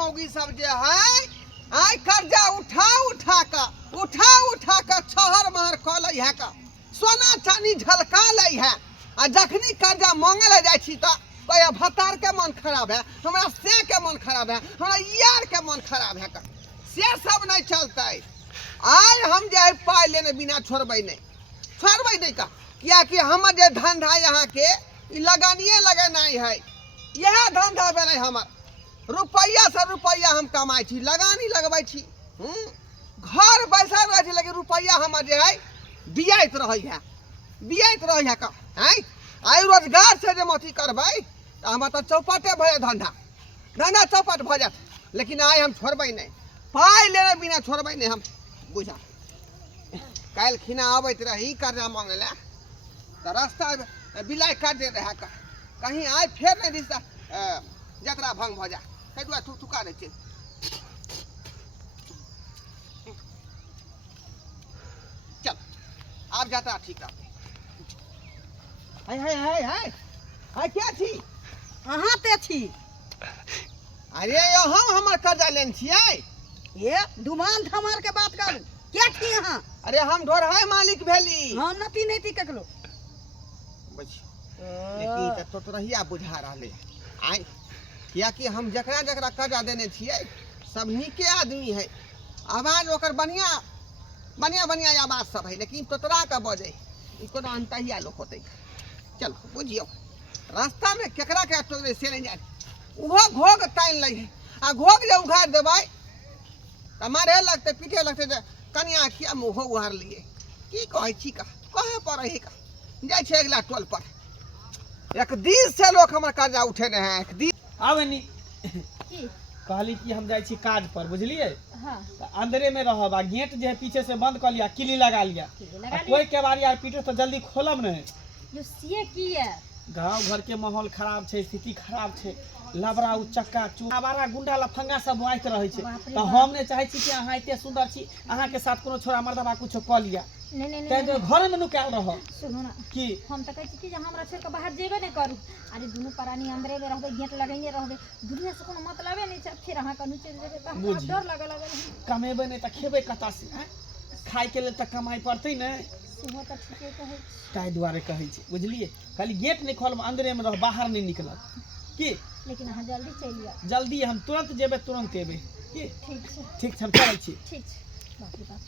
मौगी सब जे है आई कर्जा उठा का छहर महर क लै है का सोना चानी झलका लै है आ जखनी कर्जा मांगे ले जाइ छी त कहे भतार के मन खराब है हमरा से के मन खराब है हमरा यार के मन खराब है का से सब नहीं चलते। आज हम जे पाई लेने बिना छोड़बै नहीं का क्या कि हमर जे धंधा यहाँ के लगानिए लगनाई है यह धंधा भेलै हमर रुपया से रुपया हम कमाई छी लगानी लगबै छी घर बैसल रह छी लेकिन रुपया हमर जे है बियाइत रही है का आई रोजगार से जे मती करबै त हम त चौपटे भए धंधा चौपट भ जात लेकिन आई हम छोड़बै नहीं पाई लेने बिना छोड़बै नहीं हम बुझा काल खिना आबैत रही कर्जा मांगे ला त रास्ता बिलाइ काट दे रहा का कहीं आए फिर नहीं रिश्ता जतरा भंग भ जा कह दुआ तू तुका दे चल आप जाता ठीक है क्या थी कहाँ ते छी? अरे यहाँ हमर कर्जा लेन छियै ये धुमान धमार के बात करू क्या थी यहाँ? अरे हम ढोरहाय मालिक भेली हम नती नहीं थी ककलो लेकिन तो तोरहिया बुझा रहले आई किया कि हम जकरा जकरा कर्जा देने छियै सब नीके आदमी है आवाज ओकर बढ़िया आवाज सब है लेकिन तोतरा के बजे ई कोनो अंतहिया लोग होते चल बुझियो रास्ता में केकरा के टोकरे से नहीं जाए उहो घोग तान लै है आ घोग जे उघार देबै त मारे लगते पीटे लगते कनिया खिया मुहो उहार लिए की कहै छी का कहे पर है का जाय छै अगला टोल पर एक दिन से लोग हमर कर्जा उठेने हैं एक दिन आबनी कहली कि हम जाय छी काज पर बुझलिए हां त अंदरे में रहब आ गेट जे पीछे से बंद कर लिया किली लगा लिया कोई केवाड़ी यार पीटे तो जल्दी खोलब नहीं जो सीए की है गांव घर के माहौल खराब छे स्थिति खराब छे लबरा चक्का चूबारा गुंडा लफंगा सब आइत रहे छे तो हम ने चाहे छी कि अहाँ एते सुंदर छी अहाँ के साथ कोनो छोरा मर्दबा कुछ क लिया नहीं तो घर में नुकाल रह सुनो ना कि हम त कहै छी कि हमरा छोड़ के बाहर जेबे नहीं करू अरे दुनु प्राणी अंदरे में रहबे गेट लगाइए रहबे दुनिया से कोनो मतलबे नहीं छै फिर अहाँ कनु चल जेबे त हमरा डर लगल कमेबे नहीं त खेबे कता से खाए के लेल त कमाई पड़तै नै सेहो त ठीके कहै ताई दुआरे कहै छी बुझलिए खाली गेट नहीं खोलब अंदरे में रह बाहर नहीं निकलब की लेकिन अहाँ जल्दी चलिए जल्दी हम तुरंत जेबे तुरंत एबे की ठीक छै हम चलै छी ठीक छै बाप रे बाप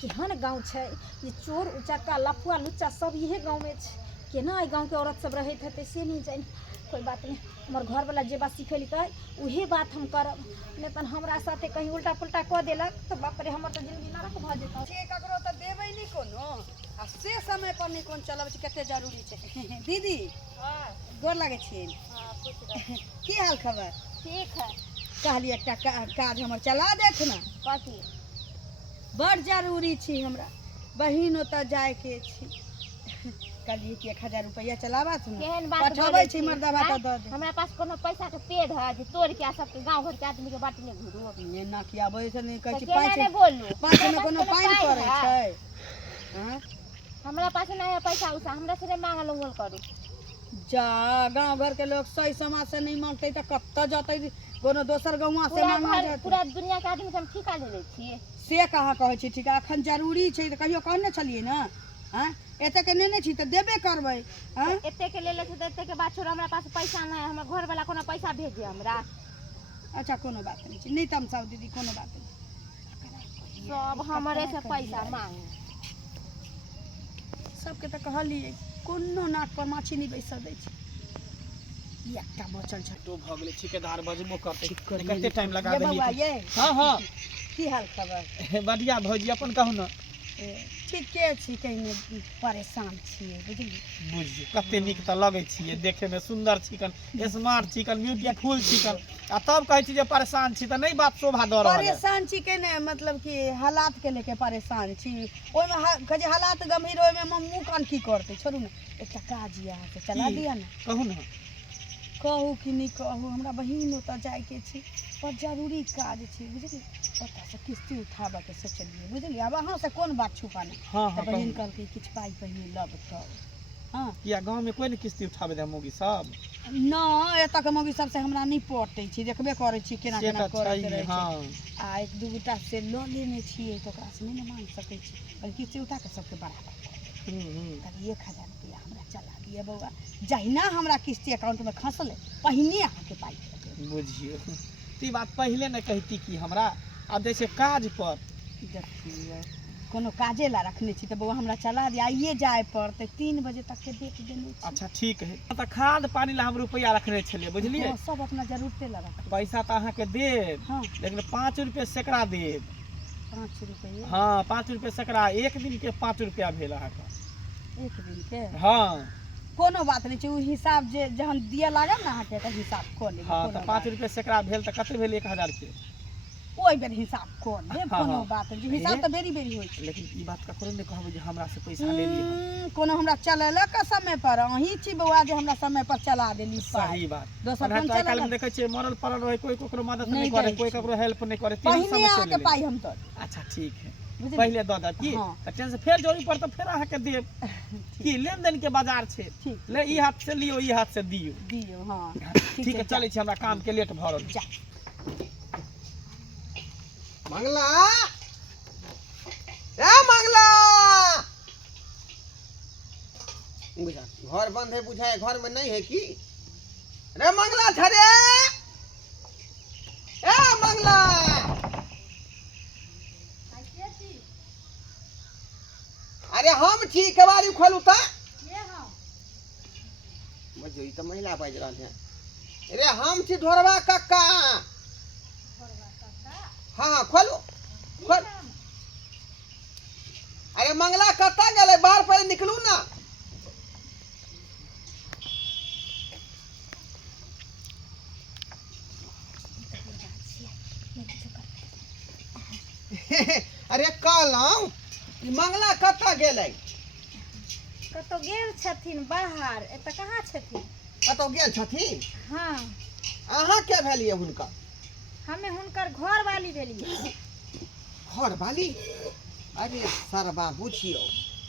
केहन गाँव छै ये चोर उचक्का लफुआ लुच्चा सब इहे गाँव में छै केना ई गाँव के औरत सब रहैत हेतै से नहीं जानि कोई बात नहीं हमर घर वाला जे बात सिखेलकै उहे बात हम करब नहीं तन हमरा साथे कहीं उल्टा पुल्टा क देलक तो बाप रे हमर त जिंदगी नरक भ जेतौ से ककरो त देबै नहीं कोनो आ से समय पर नहीं कोन चलब छै कते जरूरी छै दीदी हां गोर लागे छी हां खुश रह की हाल खबर ठीक है कहली एकटा काज हमर चला देख ना कथी बड़ जरूरी छी हमरा बहिन ओतऽ जाय के छी कहलिए कि 1000 रुपया चलाबा तुम केहन बात पठबै छी मर्दबा त द दे हमरा पास कोनो पैसा के पेड़ है जे तोड़ के सब के गांव घर के आदमी के बांटने घुरो ने ना खियाबै से नहीं कहै छी केना बोलू पाँच में कोनो पाइन पड़ै छै हां हमरा पास नहीं है पैसा उसा हमरा से मांगल उंगल करू जा गांव घर के लोग सही समाज से नहीं मांगते त कत्ता जतै कोनो दोसर गांवआ से मांगा जात पूरा दुनिया के आदमी से हम ठिका ले छी से कहाँ कहै छी ठीक अखन जरूरी छै त कहियो कहने छलिए ना हां एते के नेने छी त देबे करबै हां एते के लेले छै एते के बाद छोड़ हमरा पास पैसा नहीं है हमर घर वाला कोनो पैसा भेजे हमरा अच्छा कोनो बात नहीं छै नहीं तम साउ दीदी कोनो बात नहीं सब हमरे से पैसा मांग सबके त कहलिए कोनो नाक पर माछी नहीं बैस दै छै एकटा बचल छै तो भ गेलै ठेकेदार बजबो करते कते टाइम लगा ये देली बउआ ये हां हां की हाल खबर बढ़िया भौजी अपन कहू ना ठीके छी कहीं परेशान छिए बुझली बुझिए कते निक त लगै छिए देखे में सुंदर छिकन स्मार्ट छिकन ब्यूटीफुल छिकन आ तब कहै छी जे परेशान छी त नहीं बात शोभा द रहल है परेशान छी के ने मतलब कि हालात के लेके परेशान छी ओय में कहे हालात गंभीर ओय में मुंह कान की करते छोड़ू ना एकटा काज या के चला दिया ना कहू ना कहू कि नहीं कहू हमरा बहिन ओतऽ जाय के छी पर जरूरी काज छै बुझली ओतऽ से किस्ती उठाबऽ के सोचलिए बुझली अब अहाँ से कोन बात छुपाना हां त बहिन कहलकै किछ पाई पहिने लब त हाँ किया गांव में कोई ने किस्ती उठाबे दे मोगी सब ना एतऽ के मौगी सबसे हमरा नहीं पटै छी देखबे करै छी केना से केना तऽ करैत छै, रहै छै हाँ आ एक दू गोटा से लऽ लेने छियै तऽ ओकरा से नहीं ने मांग सकै छी कहलियै किस्ती उठा के सबके बराबर कहलियै 1000 रुपया हमरा चला दिए बौआ जहिना हमरा किस्ती अकाउंट में खसले पहिने अहाँके पाइ देबै। बुझियो ती बात पहले न कहती कि हमरा अब दै छै काज पर देखिए कोनो काजे ला रखने छी तऽ बौआ हमरा चला दिए आइए जाए पड़तै 3 बजे तक के डेट देने छी। अच्छा ठीक है त खाद पानी ला हम रुपया रखने छलिए बुझलिए हाँ, सब अपना जरूरते ला रख पैसा तो अहाँ के देब हाँ लेकिन 5 रुपया सैकड़ा देब 5 रुपये हाँ 5 रुपया सैकड़ा एक दिन के 5 रुपया भेल अहाँ के एक दिन के हाँ कोनो बात नहीं छै उ हिसाब जे जहन दिए लागल ना अहाँके तऽ हिसाब कऽ लेब हाँ तो 5 रुपया सैकड़ा भेल तो कते भेल 1000 के ओइ बेर हिसाब कऽ लेब हाँ, कोनो हाँ। बात नहीं हिसाब तऽ बेरी बेरी होइ छै लेकिन ई बात ककरो नहीं कहबे जे हमरा से पैसा ले लिए कोनो हमरा चलेला का समय पर अहीं छी बौआ जे हमरा समय पर चला देली पाइ सही बात दोसर पढ़ाई कोन तो आजकल में चलेला देखे छियै मरल पड़ल रहे कोई ककरो मदद नहीं नहीं करे दै कोई छै। ककरो हेल्प नहीं करे पहिने अहाँके पाइ हम दऽ देब अच्छा ठीक है बुझलियै? पहले दऽ दे की हाँ। त टेंशन फेर जोड़ी पर तो फेर अहाँ के देब की लेन देन के बाजार छै ठीक ले ई हाथ से लियो ई हाथ से दियो दियौ हाँ ठीक है चलै छी हमरा काम के लेट भऽ रहल जा मंगला ए मंगला बुझा घर बंद है बुझाए घर में नहीं है की रे मंगला झरे ए मंगला अरे हम छी केवाड़ी खोलू ता बजो ई तो महिला बाज रहल है अरे हम छी ढोरवा कक्का हाँ खोलू खोल अरे मंगला कत्ता गेले बाहर पर निकलू ना अरे कहलौं ई मंगला कत्ता गेलै कतौ गेल छथिन बाहर एतऽ कहाँ छथिन कतौ गेल छथिन हाँ अहाँ के भेलिए हुनका हमे हुनकर घर वाली भेलियै घर वाली अरे सरबा बुझियो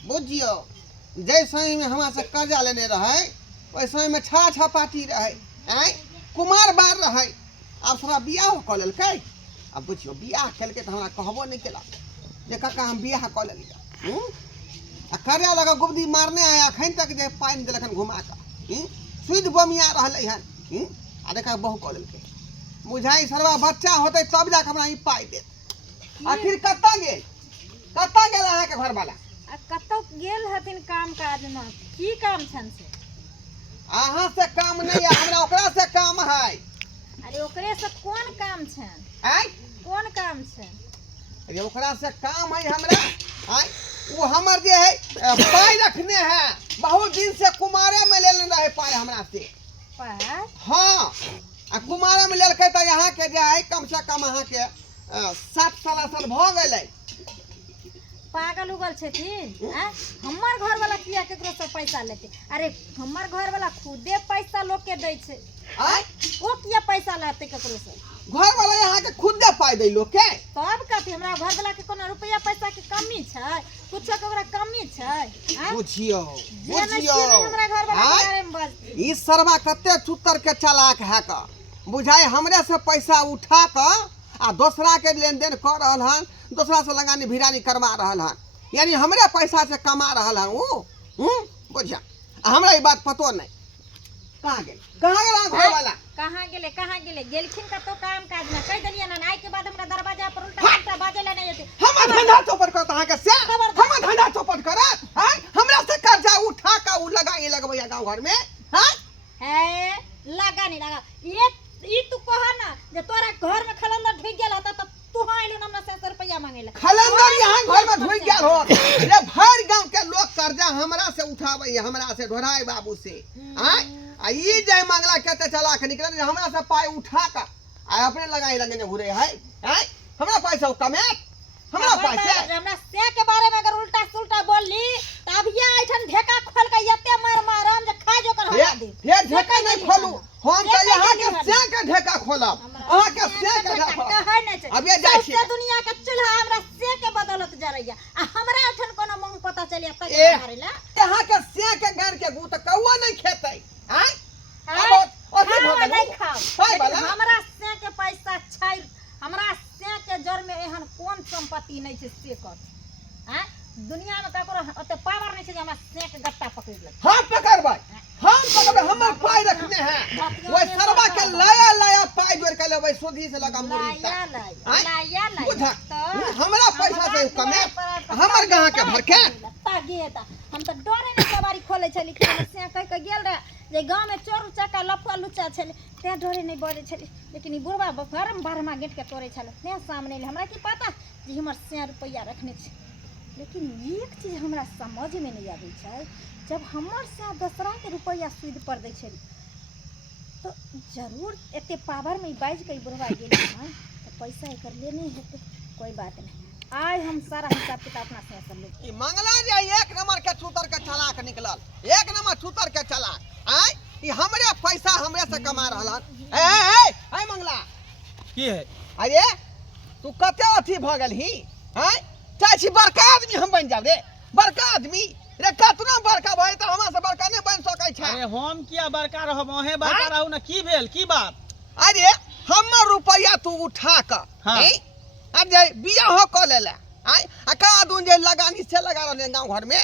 बुझियो जै समय में हमरा से कर्जा लेने रहे ओहि समय में छा छपाटी रहे आय कुमार बार रहे अब थोड़ा बियाह कऽ लेलकै अब बुझियो बियाह केलकै तऽ हमरा कहबो नहीं केला जे कक्का हम बियाह कऽ लेलियै आ कर्जा लगा गुबदी मारने आया अखन तक जे पानि देलखन घुमा कऽ सुध बमिया रहलै हन आ देखा बहु कऽ लेलकै बुझाई सरवा बच्चा होते तब जाके हमरा ई पाइ देत आखिर कत्ता गेल अहाँके घर वाला आ कतौ गेल हथिन काम काज में की काम छन से अहाँ से काम नहीं है हमरा ओकरा से काम है अरे ओकरे से कोन काम छन आय कोन काम छन अरे ओकरा से काम है हमरा आय वो हमर जे है पाइ रखने है बहुत दिन से कुमारे में लेने रहे पाइ हमरा से पर हाँ आ कुमारे में लेलकै तऽ यहाँ के जे है कम से कम अहाँ के 60 साल भऽ गेलै पागल उगल छथिन हमर घर वाला किया केकरो से पैसा लेते अरे हमर घर वाला खुदे पैसा लोग के दै छै आय ओ किया पैसा लेते केकरो से घर वाला यहाँ के खुदे पाइ दै लोग के तब कथी हमरा घर वाला के कोनो रुपया पैसा के कमी छै कुछो के ओकरा कमी छै हैं? बुझियो जे नहि से नहि हमरा घर वाला के बारे में बजतै। ई सरवा कते चुत्तर के चालाक है का बुझाई हमरे से पैसा उठा कर आ दूसरा के लेन देन कर रहल हन दूसरा से लगानी भिरानी करवा रहल हन यानी हमरे पैसा से कमा रहल हन वो बुझा हमरा ई बात पतो नहीं कहाँ गेल घर वाला कहाँ गेले गेलखिन कतो काम काज में कह देलिए ना आइ के बाद हमरा दरवाजा पर उल्टा उल्टा बाजे ला नहीं होते हम धंधा चौपट करत अहाँ के से हम धंधा चौपट करत हैं हमरा से कर्जा उठा का उ लगाई लगबैया गांव घर में हैं है लगा नहीं लगा ये ई तू कहा ना जे तोरा घर में खलंदर ढुक गेल हता त तू आइलो हमरा से 100 रुपया मांगेला खलंदर यहाँ घर में ढुक गेल हो रे भर गांव के लोग कर्जा हमरा से उठावे हमरा से ढोराई बाबू से हैं आ ई जय मंगला कहते चला के निकले हमरा से पाई उठा का आ अपने लगाई लगने घुरे है हैं हमरा पैसा कमे हमरा पैसे हमरा से के बारे में अगर उल्टा सुल्टा बोलली तब ये आइठन ढेका खोल के यते मार मारम जे खा जो कर हटा दे हे ढेका नहीं खोलू हम तो यहाँ के से के ढेका खोलब अहाँ के से के ढेका है नहीं छै अब ये जाइ छी सबसे दुनिया के चूल्हा हमरा से के बदौलत जरैया आ हमरा आइठन कोनो मुंह पता चलिया तक ए, मारेला यहाँ के से के घर के शक्ति नहीं छै से कथ हैं दुनिया में ककरो ओते पावर नहीं छै जे हमरा सेक गट्टा पकड़ ले हम पकड़बै हमर पाई रखने हैं वो सरवा के लाया पाई जोड़ के लेबै सोधी से लगा मुरी लाया बुझा हमरा पैसा से कमे हमर गांव के भर के गेता हम तो डरे नहीं सवारी खोले छली कि से कह के गेल रहे जे गांव में चोर चक्का लफुआ लुच्चा छले ते डरे नहीं बढ़े छली लेकिन ई बुढ़वा बफरम बारमा गेट के तोड़े छले ते सामने हमरा की पता जे हमर 100 रुपया रखने छै लेकिन एक चीज हमरा समझ में नहीं आबै छै जब हमर से दूसरा के रुपया सूद पर दै छली तो जरूर एते पावर में बाज के बुढ़वा गेल हां तो पैसा एकर लेने हेते कोई बात नहीं आज हम सारा हिसाब किताब अपना से कर ले ई मंगला जे एक नंबर के छूतर के चालाक निकलल एक नंबर छूतर के चालाक आय ई हमरे पैसा हमरे से कमा रहलन ए मंगला की है अरे तू कते अथी भ गेल ही हैं चाहे छी बड़का आदमी हम बन जाब रे बड़का आदमी रे कतना बड़का भई त हमरा से बड़का नहीं बन सकै छै अरे हम किया बड़का रहब अहे बड़का रहू ना की भेल की बात अरे हमर रुपया तू उठा क हाँ। अब जे बियाह क लेला आय आ का दून जे लगानी से लगा रहले गांव घर में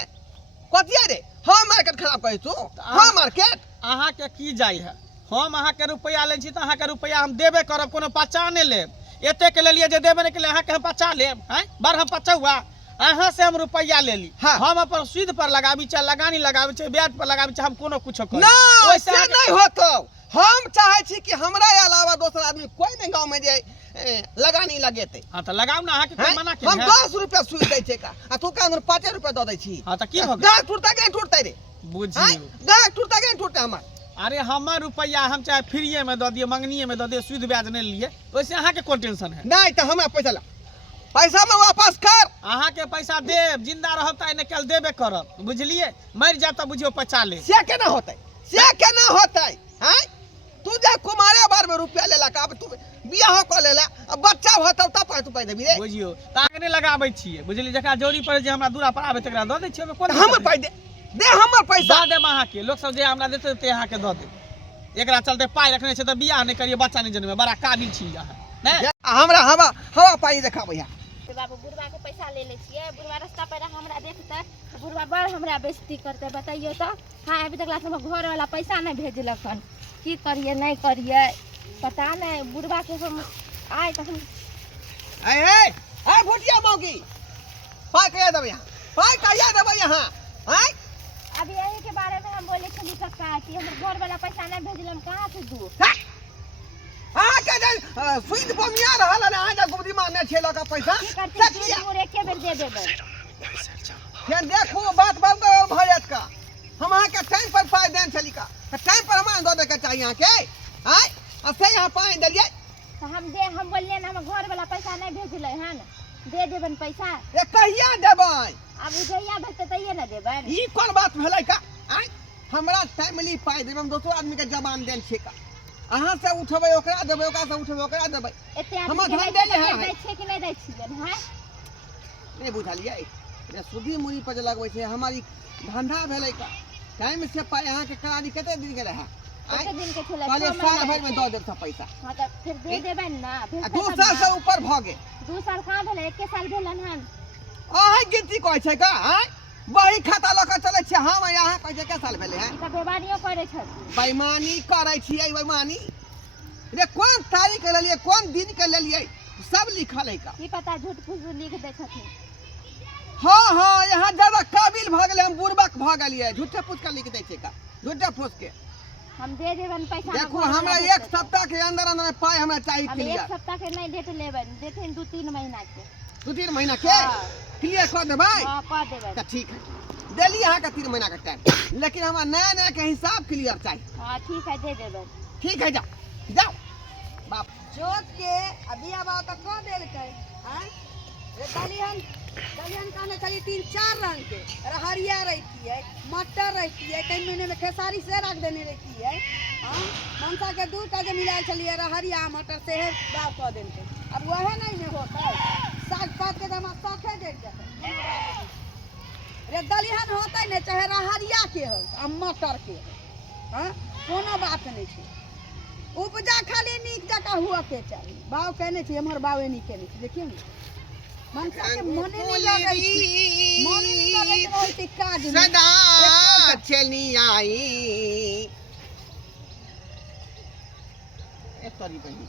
कतिया रे हम मार्केट खराब करै तू हम मार्केट अहाँ के की जाय है हम अहाँ के रुपया ले छी त अहाँ के रुपया हम देबे करब कोनो पहचाने लेब एते के लिए जे देबे नहीं के लिए अहाँ के हम पचा लेब हैं बार हम पचौआ अहाँ से हम रुपया ले ली हाँ। हम अपन सूद पर लगाबी चाहे लगानी लगाबी चाहे ब्याज पर लगाबी चाहे हम कोनो कुछो कर ना से नहीं होतो हम चाहे छी कि हमरा अलावा दोसर आदमी कोई नहीं गांव में जे लगानी लगेते हां त लगाउ ना अहाँ के कोई मना के हम 10 रुपया सूद दै छै का आ तू का 5 रुपया द दै छी हां त की भ गाय टूटता के टूटतै रे बुझियो गाय टूटता के टूटतै हमर अरे हमर रुपया हम चाहे फ्रीए में द दिए मंगनीए में द दिए सूद ब्याज नहीं लिए वैसे अहाँ के कोन टेंशन है नहीं तो हमरा पैसा ला पैसा में वापस कर अहाँ के पैसा देब जिंदा रहब त एने कल देबे करब बुझलिए मर जाब त बुझियो पचा ले से केना होतै हैं तू जे कुमारे बार में रुपया लेला का अब तू बियाह क लेला अब बच्चा होतौ तब पर तू पाइ देबी रे बुझियो ताके ने लगाबै छिए बुझली जकरा जोरी पर जे हमरा दूरा पर आबे तकरा द दै छिए कोन हमर पाइ दे हमर पैसा द देब अहाँ के लोग सब जे हमरा देते ते अहाँ के द देब एकरा चलते पाइ रखने छै त बियाह नहीं करिए बच्चा नहीं जन्मे बड़ा काबिल छी अहाँ ने हमरा हवा पाइ देखाबै है तो बाबू बुढ़वा के पैसा ले ले छिए बुढ़वा रास्ता पर हमरा देखते बुढ़वा बड़ हमरा बेइज्जती करते बताइयो तो हां अभी तक लास्ट में घर वाला पैसा नहीं भेजलक हन की करिए नहीं करिए पता नहीं बुढ़वा के हम आए त हम ए भुटिया मौगी पाइ कहिया देबै यहाँ पाइ कहिया देबै यहाँ हैं अभी यही के बारे में हम बोले छली कक्का कि हमर घर वाला पैसा नहीं भेजलम कहां से दू हां के जे सुई बमिया रहल ना आजा गुबदी मारने छेला का पैसा की करते दूर एके बेर दे देबै फिर देखो बात बात भयत का हम अहाँ के टाइम पर पाइ देन छली का टाइम पर हमरा दे के चाहिए अहाँ के हैं असे यहाँ पाइ देलिए तो हम बोलिए ना हम घर वाला पैसा नहीं भेजले हन दे देबन पैसा ए कहिया देबै अब जइया भेजते तइए ना देबन ई कोन बात भेलै का आय हमरा टाइमली पाइ देबै हम दोसर आदमी के जबान देल छी का अहाँ से उठबै ओकरा देबै ओकरा से उठबै ओकरा देबै एते हम आदमी धन के देले हैं दै छै कि नहीं दै छियै हैं नहीं बुझलिए रे सुधी मुरी पर जे लगबै छै हमारी धंधा भेलै का टाइम से पाइ अहाँ के करारी कते दिन के रहा कते दिन के छले पहले साल भर में दो देब सब पैसा हां त फिर दे देबन ना आ 2 साल से ऊपर भ गेल 2 साल कहां भेले 1 साल भेलन हन अहाँ गिनती कहै छै का हैं वही खाता ल के चलै छै हम यहाँ कहै छै के साल भेले हैं ई त बेवानियो करे छै बेईमानी करै छियै बेईमानी रे कोन तारीख के लेलिए कोन दिन के लेलिए सब लिखल है का की पता झूठ फूस लिख दे छथिन हाँ यहाँ ज्यादा काबिल भ गेले हम बुड़बक भ गेलिए झूठे पूछ के लिख दै छै का झूठे पूछ के हम दे देबन पैसा देखो हमरा एक सप्ताह के अंदर अंदर पाइ हमरा चाहिए हम एक क्लियर सप्ताह के नहीं डेट लेबन देथिन 2-3 महीना के 2-3 महीना के हाँ। क्लियर कर देबै हां कर देबन तो ठीक है देली अहाँ के 3 महीना के टाइम लेकिन हमरा नया के हिसाब क्लियर चाहिए हां ठीक है दे देबन ठीक है जाओ जाओ बाप जोत के अभी अब तक को देल के हैं रे दलिहन काने चली 3-4 रंग के रहरिया रहती है मटर रहती है कई महीने में खेसारी से रख देने रहती है हां मनसा के दूध का जो मिलाल चलिए रहरिया मटर से है बाप को देन के अब वह नहीं में होता है साग पात के दाम साथे दे जाते रे दलिहन होता है न चाहे रहरिया के हो आ मटर के हां कोनो बात नहीं है उपजा खाली नीक जका हुआ के चाहिए बाव कहने छी हमर बावे नी कहने छी देखिए न मनसा के मने नहीं लगै छी मन नहीं लगैत रहै छै काज में सदा चली आई ए तोरी बहिनी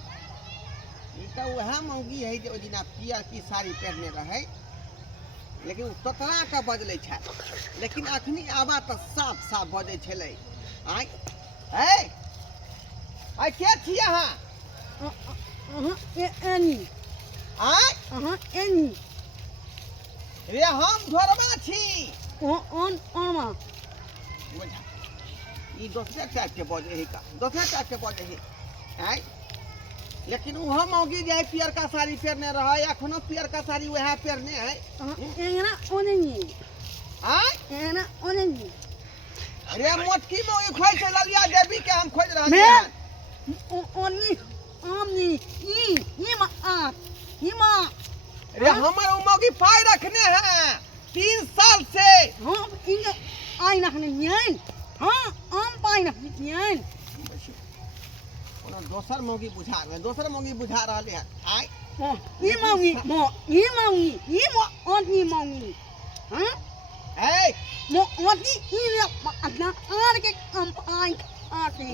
ई तो वह मौगी है जो दिना पियर की साड़ी पहनने रहे लेकिन तोतरा के बजले छै लेकिन अखनी आबा तो साफ साफ बजे छले आय ए आय के छी अहाँ एनी आय एनी रे हम घरवा छी ओन ओमा बुझा ई दोसरे टाइप के बजे है का दोसरे टाइप के बजे है आय लेकिन वह मौगी जे पियर का साड़ी पहनने रहा एखनो पियर का साड़ी वह पहनने है एंगना ओनेनी आय एंगना ओनेनी अरे मोटकी मौगी खोज से ललिया देवी के हम खोज रहे मैं- हैं ओनी आमनी ई मा अरे हमर उ मौगी पाई रखने हैं 3 साल से हम इंग आई नखने न्यान हां आम पाई नखने न्यान कोनो दोसर मौगी बुझा रहे दोसर मौगी बुझा रहले हैं आय ई मांगी ई मो ओनी मांगी हां ए मो ओनी ई अपना आर के आम आई आके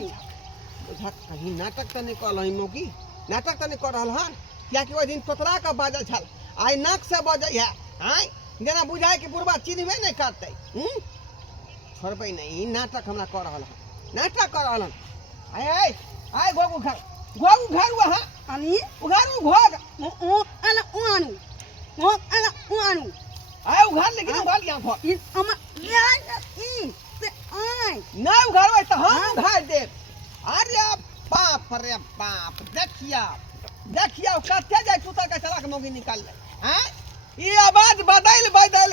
बुझा कहीं नाटक त नहीं कर रही मौगी नाटक त नहीं कर रहल हन क्या कि ओइ दिन तोतरा का बाजल छल आय नाक से बजै है आय जेना बुझाय कि बुढ़वा चिन्हबे नहीं करते छोड़बै नहीं नाटक हमरा कर रहल हन नाटक कर रहल हन आय आय गोगु घर वहाँ अनि उघारू घोग ओ अला उआनु आय उघार लेकिन उघार लिया घोग ई अमा न्यान ई से आई ना उघारबै त हम उघार देब अरे बाप रे बाप देखिया कते जाय कुत्ता के चला के मौगी निकाल ले हैं ई आवाज बदल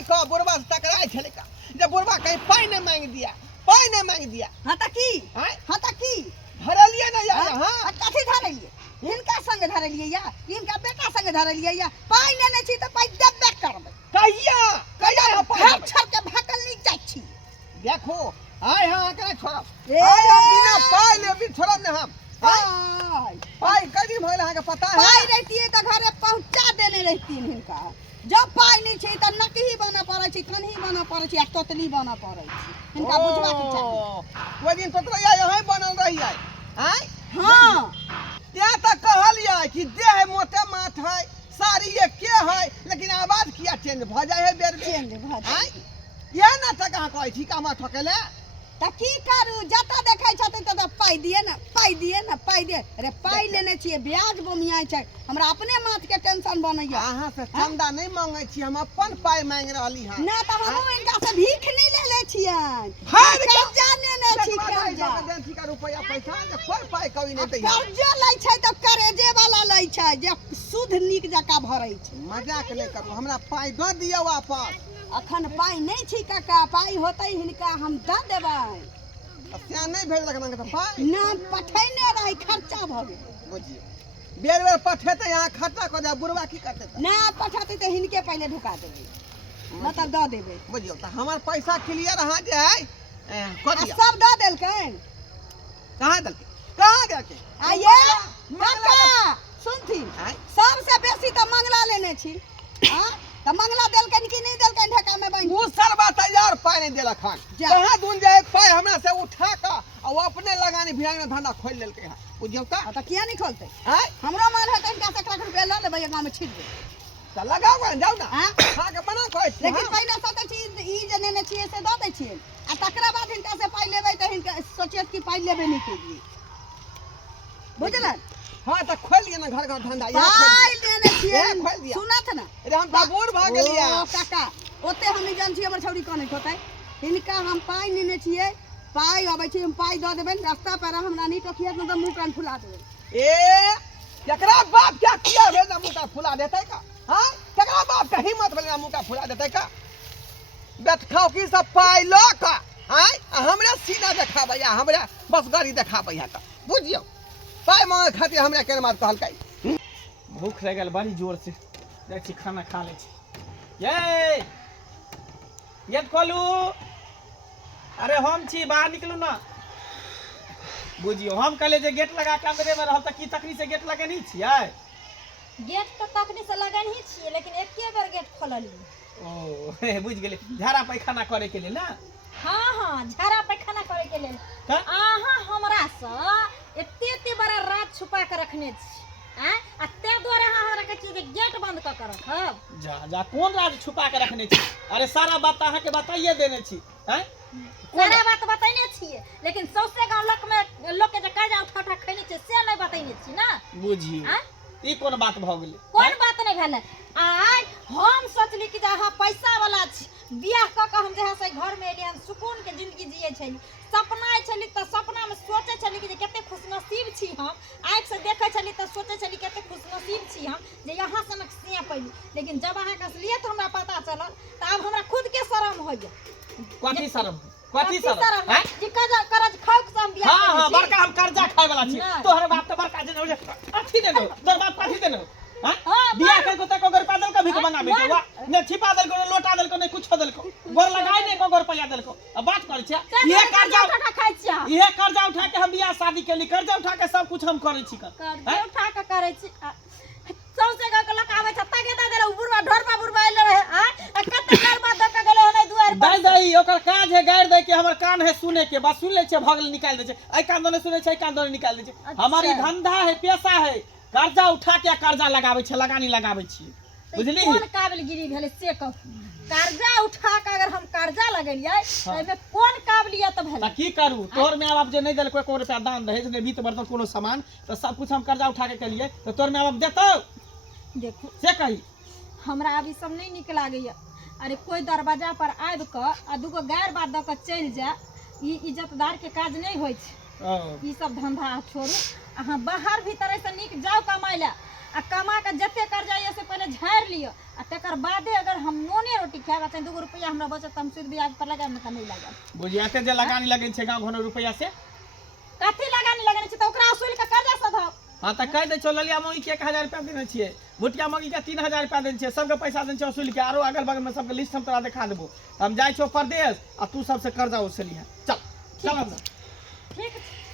क बुढ़वा से टकराय छले का जे बुढ़वा कहीं पाई नहीं मांग दिया हां त की हैं हां त की भरलिए नहीं यार हां कथी धरलिए हिनका संग धरलिए या हिनका बेटा संग धरलिए या पाई ने छी त पाई देबे करबै कहिया यहाँ पाई घर छोड़ के भागल नहीं जाय छी देखो आय हां एकरा छोड़ब ए! आय हम बिना पाई ले भी छोड़ब ने हम पाई कदी भइल अहाँ के पता है पाई रहती त घरे पहुंचा देने रहती हिनका जब पाई नहीं छी त नकही बना पड़ै छी कन्ही बना पड़ै छी आ तोतली बना पड़ै छी हिनका बुझबा के चाही वो दिन तोतरा यहाँ बनल रही है आय हां त्या तक कहलिए कि देह मोटे माथ है साड़ी एके है लेकिन आवाज किया चेंज भ जाय है बेर चेंज भ जाय आय ये नाटक अहाँ कहै छी कामा ठोकेले त की करू जता देखै छथिन त पाई दिए अरे पाई लेने छिए ब्याज बोमियाई छै हमरा अपने माथ के टेंशन बनैया अहाँ से चंदा नहीं मांगे छी हम अपन पाई मांग रहली हां ना त हम इनका से भीख नहीं ले छियै हाय कर्जा लेने छी कर्जा देन का रुपया पैसा जे कोई पाई कभी नहीं दैया कर्जा लै छै त करेजे वाला लै छै जे शुद्ध नीक जका भरै छै मजाक नहीं करू हमरा पाई दो दियो वापस अखन पाई नहीं छी काका पाई होतै हिनका हम द देबै त्या नहीं भेज लगना के पाई ना पठैने रही खर्चा भ गेल बुझिए बेर पठेते यहाँ खर्चा कर दे बुढ़वा की करते ना पठाते त हिनके पहले ढुका देबै मतलब द देबै बुझियो त हमार पैसा क्लियर अहाँ जे है कर आ दिया सब द देलकैन कहाँ दलके कहाँ गया के आइए काका सुनथिन आय सबसे बेसी त मंगला लेने छी हां त मंगला देलकैन कि नहीं देलकैन ढका में बांध वो सरबा तैयार पाई नहीं देलक हन जा। कहाँ दून जाए पाई हमरा से उठा का और वो अपने लगानी भिड़ाई में धंधा खोल लेलके है बुझियो ता त किया नहीं खोलते आय हमरो मन है तनका 1 लाख रुपया ल लेबै गांव में छिट दे त लगाओ ना जाओ ना हाँ? खा के बना कोई लेकिन पहले सोचे छी ई जे नेने छिए से द दै छिए आ तकरा बाद हिनका से पाई लेबै त हिनका सोचिए कि पाई लेबै नहीं केलिए बुझलन हां त खोल लिया ना घर धंधा पाई लेने छिए ये खोल दिया। सुनत ना अरे हम बाबूर भाग गेलिया ओ काका ओते हम नहीं जान छी हमर छौरी कोन होतै हिनका हम पाई लेने छिए पाई अबै छी हम पाई द देबै रास्ता पर हमरा नहीं टोकिया न त मुंह कान फुला देबै ए केकरा बाप क्या किया भेल ना मुका फुला देते का हां केकरा बाप का हिम्मत भेल ना मुका फुला देते का बेट खाओ की सब पाई लो का आय हमरा सीना देखाबैया हमरा बस गाड़ी देखाबैया का बुझियो पाई मांगे खातिर हमरा केन मार कहलकै भूख लग गल बड़ी जोर से देख छी खाना खा ले छी ये कोलू अरे हम छी बाहर निकलू ना बुझियो हम कहले जे गेट लगा के अंदरे में रहल त की तकनी से गेट लगे नहीं छियै गेट तो तखनी से लगन ही छिए लेकिन एके बेर गेट खोललिए। ओ बुझ गेली, झाड़ा पैखाना करे के लिए ना। हाँ हाँ झाड़ा पैखाना करे के लेल का? अहाँ हमरा से एते बड़ा राज छुपा के रखने छी आ ते द्वारा अहाँ हमरा कहै छी जे गेट बंद क के रखब। जा जा कोन राज छुपा के रखने छी? अरे सारा बात अहाँ के बताइए देने छी हैं। सारा बात बतैने छिए लेकिन सौसे गांव लोक के जे कर्जा उठा उठा खैने छै से नहीं बतैने छी ना। बुझियो आँ? ई कोन बात भ गेलै? कोन बात नहीं भेलै? आइ हम सोचली कि जे अहाँ पैसा वाला छी, बियाह क के हम जहाँ से घर में एलिए हम सुकून के जिंदगी जिए छली, सपना छली त सपना में सोचे छली कि जे कते खुशनसीब छी हम, आँख से देखे छली त सोचे छली कते खुशनसीब छी हम जे यहाँ से मैं सिया पैली। लेकिन जब अहाँ के असलियत हमरा पता चलल त अब हमरा खुद के शरम होइए। कथी शरम? कथी शरम शरम? हैं? जे कर्ज खाउक से हम बियाह हाँ हाँ करै छी। बड़का हम कर्जा खाए वाला छी। नहीं। तोहर बाप त बड़का जे अथी दे दो, तोहर बाप कथी दे दो? हां हाँ, बियाह करको त को रुपया देलको भी मंगा बेटो वा ने छिपा देलको ने लोटा देलको ने कुछ देलको, गोर लगाई ने को रुपया देलको। अब बात कर छ ये कर्जा उठा खाइ छी अहाँ। ये कर्जा उठा के हम बियाह शादी के लिए कर्जा उठा के सब कुछ हम करे छी कर। कर्जा उठा के करे छी सौसे गाँव के लोक आबै छ ताके दा देले बुढ़वा ढोरपा बुढ़वा एले रहे आ कते गार बात द के गेले होने दुआर पर। दाई दाई ओकर काज है गाड़ दे के, हमर कान है सुने के, बस सुन ले छे भगल निकाल दे छे। आई कान दोने सुने छे, कान दोने निकाल दे छे। अच्छा। हमारी धंधा है, पेशा है, कर्जा उठा के कर्जा लगावे छे, लगानी लगावे छी। बुझली? कौन काबिलगिरी भेले से कहू। कर्जा उठा के अगर हम कर्जा लगेलिए एमे कौन काबिलियत त भेले? की करू? तोर में बाप जे नहीं देलको एको रुपया दान दहेज ने बीत बर्तन कोनो सामान, तो सब कुछ हम कर्जा उठा के केलिए, तो तोर में बाप देतो देखू से कही? हमरा अब ई सब नहीं निक लागैया। अरे कोई दरवाजा पर आबि क आ दूगो गार बात द के चल जा, ई इज्जतदार के काज नहीं होय छै। ई सब धंधा छोड़ू, अहाँ बाहर भीतर से निक जाओ कमाई ला आ कमा के जते कर्जा ये से पहले झाड़ लियो आ तकर बादे अगर हम नोने रोटी खाएगा चाहे 2 रुपया हमरा बचत त हम सूद ब्याज पर लगाएब न त नहीं लगाएब। बुझियाते जे लगानी लगै छै गांव घर रुपया से कथी लगानी लगने छै त ओकरा असूल के कर्जा सधाओ। हाँ तो कह दे छो ललिया मौगी के 1000 रुपया देने छिए, भुटिया मौगी के 3000 रुपया देने छिए, सबके पैसा देने छिए वसूल के, आरो अगल बगल में सबके लिस्ट हम तोरा दिखा देबो। हम जाय छो परदेश आ तू सबसे कर्जा वसूली है। चल चल अंदर। ठीक छै।